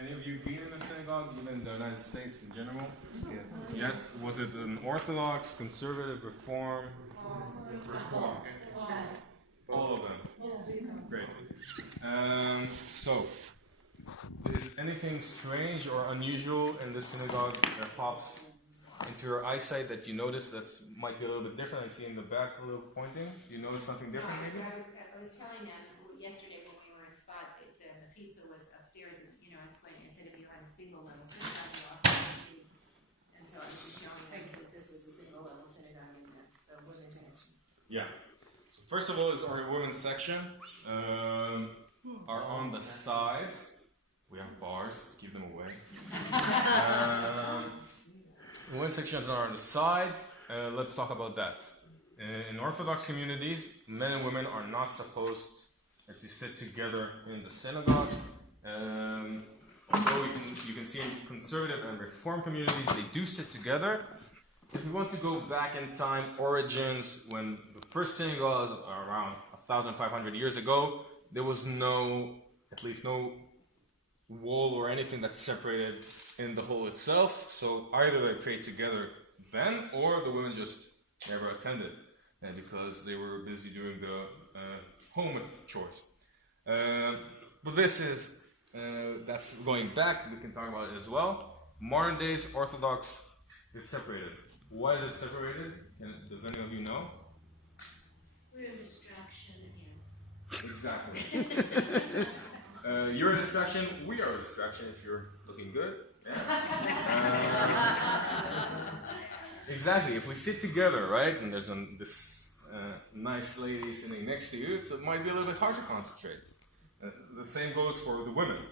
Any of you been in a synagogue, even in the United States in general? Yes. Was it an Orthodox, conservative, Reform? Reform. All of them. Great. So, is anything strange or unusual in the synagogue that pops into your eyesight that you notice that might be a little bit different? I see in the back a little pointing. You notice something different maybe? I was telling them yesterday when we were in Spot that the pizza was upstairs, and I explained, instead of you had a single level synagogue, and so I was just showing them that this was a single level synagogue, and that's the women's section. Yeah. So first of all is our women's section are on the sides. We have bars to keep them away. The women's sections are on the side. Let's talk about that. In Orthodox communities, men and women are not supposed to sit together in the synagogue. Although you can see in conservative and Reform communities, they do sit together. If you want to go back in time, origins, when the first synagogues are around 1,500 years ago, there was at least no wall or anything that separated in the hall itself. So either they prayed together then, or the women just never attended because they were busy doing the home chores. But this is, that's going back, we can talk about it as well. Modern days, Orthodox is separated. Why is it separated? Does any of you know? We're a distraction here. Exactly. You're a distraction, we are a distraction if you're looking good. Yeah. Exactly, if we sit together, right, and there's this nice lady sitting next to you, so it might be a little bit hard to concentrate. The same goes for the women.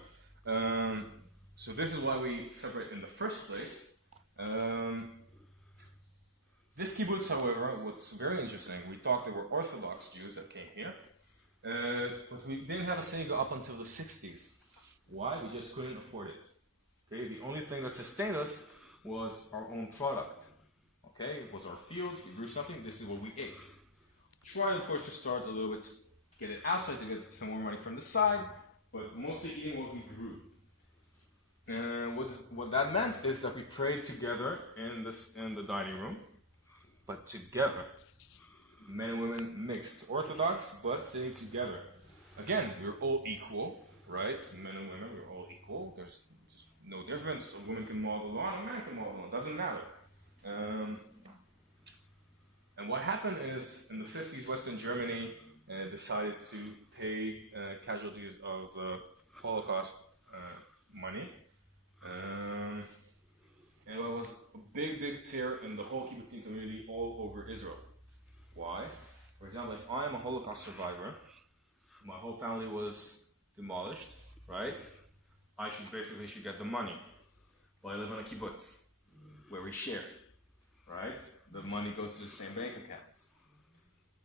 So this is why we separate in the first place. This kibbutz, however, what's very interesting, we thought there were Orthodox Jews that came here, but we didn't have a synagogue up until the 60s. Why? We just couldn't afford it. Okay, the only thing that sustained us was our own product. Okay, it was our fields, we grew something, this is what we ate. Tried, of course, to start a little bit, get it outside to get some more money from the side, but mostly eating what we grew. And what that meant is that we prayed together in the dining room, but together. Men and women mixed. Orthodox, but sitting together. Again, we're all equal, right? Men and women, we're all equal. There's just no difference. A woman can mow the lawn, a man can mow the lawn. It doesn't matter. And what happened is, in the 50s, Western Germany decided to pay casualties of the Holocaust money. And it was a big tear in the whole kibbutzim community all over Israel. Why? For example, if I'm a Holocaust survivor, my whole family was demolished, right? I should get the money. But I live on a kibbutz, where we share, right? The money goes to the same bank account.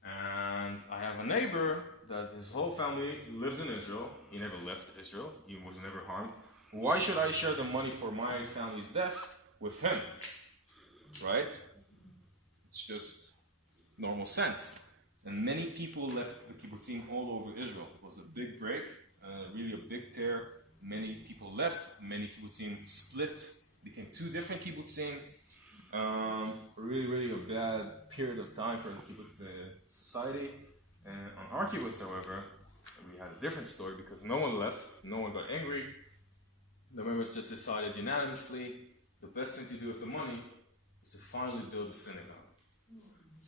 And I have a neighbor that his whole family lives in Israel. He never left Israel. He was never harmed. Why should I share the money for my family's death with him? Right? It's just normal sense. And many people left the kibbutzim all over Israel. It was a big break, really a big tear. Many people left, many kibbutzim split, became two different kibbutzim. Really a bad period of time for the kibbutz society. And on our kibbutz, however, we had a different story because no one left, no one got angry. The members just decided unanimously the best thing to do with the money is to finally build a synagogue.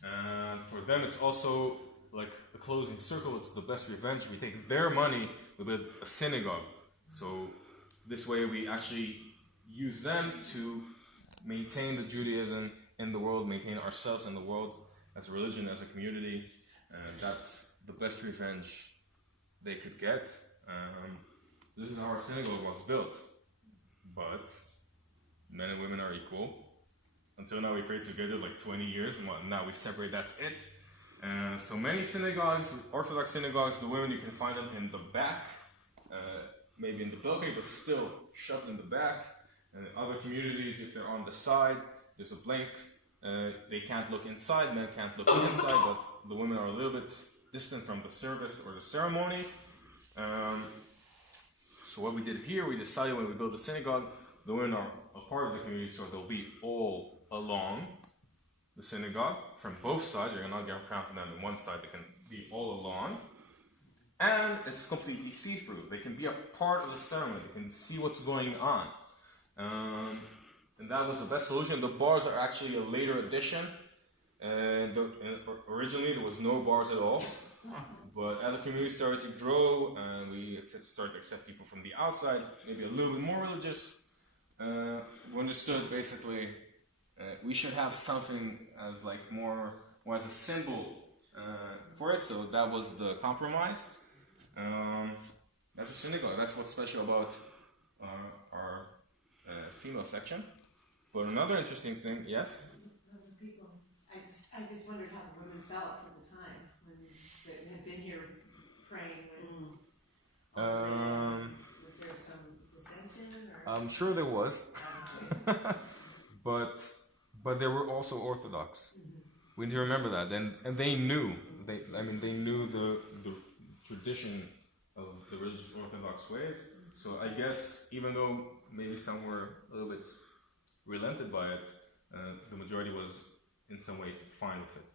And for them, it's also like a closing circle. It's the best revenge. We take their money, we build a synagogue. So this way we actually use them to maintain the Judaism in the world, maintain ourselves in the world as a religion, as a community. And that's the best revenge they could get. This is how our synagogue was built. But men and women are equal. Until now we prayed together like 20 years, and now we separate, that's it. So many synagogues, Orthodox synagogues, the women, you can find them in the back, maybe in the balcony, but still shoved in the back. And in other communities, if they're on the side, there's a blank. They can't look inside, men can't look inside, but the women are a little bit distant from the service or the ceremony. so what we did here, we decided when we built the synagogue, the women are a part of the community, so they'll be all along the synagogue from both sides. You're not going to cramp them in one side, they can be all along. And it's completely see-through. They can be a part of the ceremony, they can see what's going on. And that was the best solution. The bars are actually a later addition. Originally there was no bars at all. But as the community started to grow and we started to accept people from the outside, maybe a little bit more religious, we understood basically we should have something as like more as a symbol for it. So that was the compromise. That's a synagogue. That's what's special about our female section. But another interesting thing, yes? I just wondered how the women felt at the time when they had been here praying with. Was there some dissension? Or? I'm sure there was, but there were also Orthodox. We need to remember that, and they knew. They knew the tradition of the religious Orthodox ways. So I guess even though maybe some were a little bit relented by it, the majority was in some way fine with it.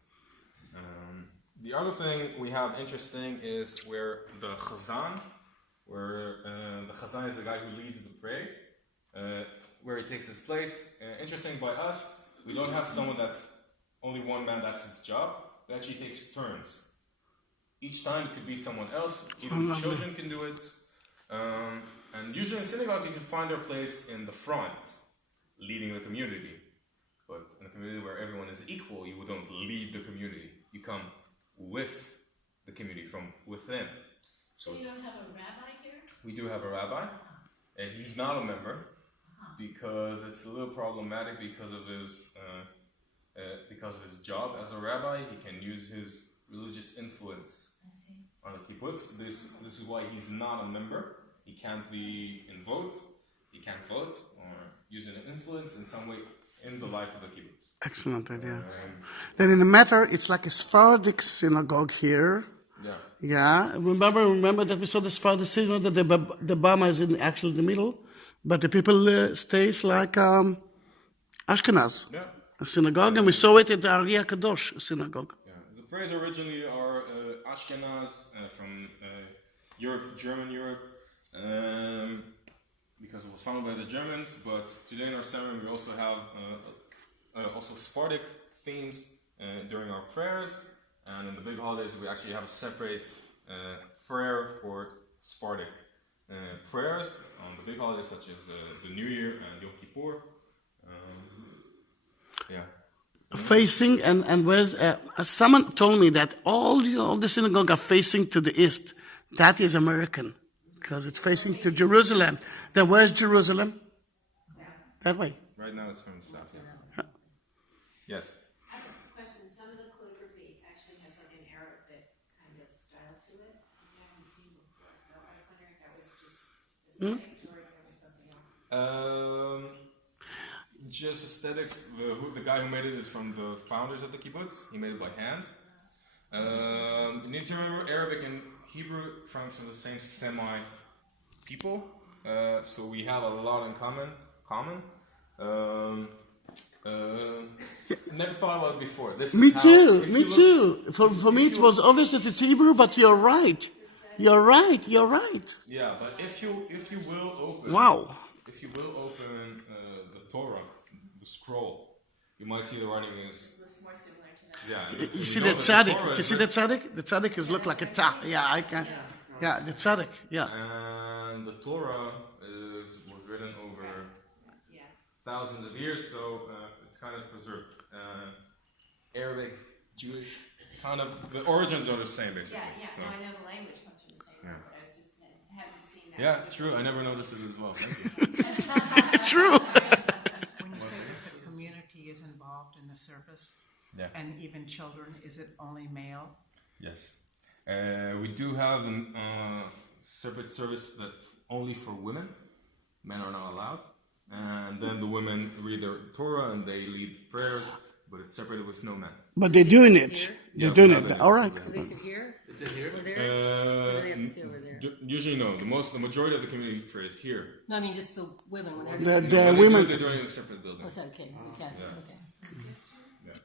The other thing we have interesting is where the Chazan, the Chazan is the guy who leads the prayer, where he takes his place. Interesting by us, we don't have someone that's only one man, that's his job. He actually takes turns. Each time it could be someone else, even the children can do it. And usually in synagogues you can find their place in the front, leading the community. But in a community where everyone is equal, you don't lead the community. You come with the community from within. So you don't have a rabbi here? We do have a rabbi. And he's not a member because it's a little problematic because of his job as a rabbi. He can use his religious influence on the kibbutz. This is why he's not a member. He can't be in votes. He can't vote or use an influence in some way in the life of the kibbutz. Excellent idea. Then in the matter, it's like a Sephardic synagogue here. Yeah. Yeah. Remember that we saw the Sephardic synagogue, that the Bama is actually in the middle, but the people stays like Ashkenaz. Yeah. A synagogue, and we saw it at the Aryeh Kadosh synagogue. Yeah. The prayers originally are Ashkenaz from Europe, German Europe, because it was founded by the Germans. But today in our ceremony we also have also Sephardic themes during our prayers, and in the big holidays we actually have a separate prayer for Sephardic prayers on the big holidays such as the New Year and Yom Kippur. Yeah. Facing and where's someone told me that all the synagogue are facing to the east. That is American because it's facing to Jerusalem. Then where's Jerusalem? That way. Right now it's from the south. Yeah. Yes. I have a question. Some of the calligraphy actually has like an Arabic kind of style to it, which I haven't seen before. So I was wondering if that was just aesthetics or if there was something else. Just aesthetics. The guy who made it is from the founders of the kibbutz. He made it by hand. You need to remember Arabic and Hebrew comes from the same semi-people. So we have a lot in common. Never thought about it before. Me too. For me it was obvious that it's Hebrew, but you're right. You're right. Yeah, but if you will open. Wow. If you will open the Torah, the scroll, you might see the writing is. It's more similar to that. Yeah. You see that tzaddik? You see that tzaddik? The tzaddik is look like a ta. Yeah, I can. Yeah, the tzaddik. Yeah. And the Torah was written over thousands of years, so it's kind of preserved. Arabic, Jewish, kind of the origins are the same basically. Yeah. So. No, I know the language comes from the same. Yeah. But I just haven't seen that. Yeah, true. I never noticed it as well. Thank you. True. When you say that the community is involved in the service, and even children, is it only male? Yes. We do have a separate service that only for women. Men are not allowed. And then the women read their Torah and they lead prayers, but it's separated with no men. But they're doing it. They're doing it. All right. Do they sit here? Is it here? Over there? Or do they have to sit over there? Usually no. The majority of the community prayer is here. No, I mean just the women when they're The women. They're doing it in a separate building. okay. Yeah. Okay.